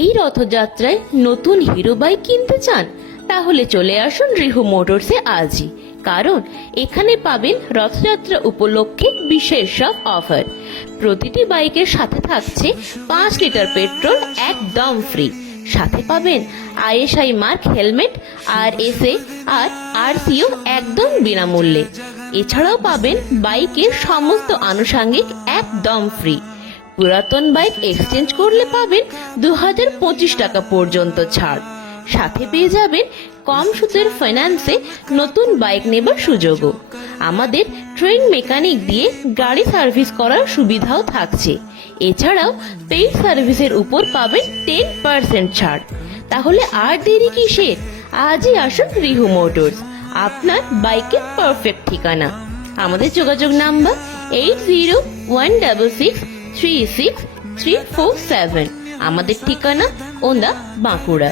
এই রথযাত্রায় নতুন হিরো বাইক কিনতে চান? তাহলে চলে আসুন রিহু মোটরসে আজই, কারণ এখানে পাবেন রথযাত্রা উপলক্ষে বিশেষ সব অফার। প্রতিটি বাইকের সাথে থাকছে 5 লিটার পেট্রোল একদম ফ্রি, সাথে পাবেন আইএসআই মার্ক হেলমেট আর এসএ আর আরসিও একদম বিনামূল্যে। এছাড়াও পাবেন বাইকের সমস্ত আনুষঙ্গিক একদম ফ্রি। পুরাতন বাইক এক্সচেঞ্জ করলে পাবেন 2025 টাকা পর্যন্ত ছাড়। সাথে পেয়ে যাবেন কম সুদের ফাইন্যান্সে নতুন বাইক নেবার সুযোগও। আমাদের ট্রেন মেকানিক দিয়ে গাড়ি সার্ভিস করার সুবিধাও থাকছে। এছাড়াও পেইড সার্ভিসের উপর পাবেন 10% ছাড়। তাহলে আর দেরি কিসের? আজই আসুন রিহু মোটরস, আপনার বাইকের পারফেক্ট ঠিকানা। আমাদের যোগাযোগ নাম্বার 8016636347। আমাদের ঠিকানা ওন্দা, বাঁকুড়া।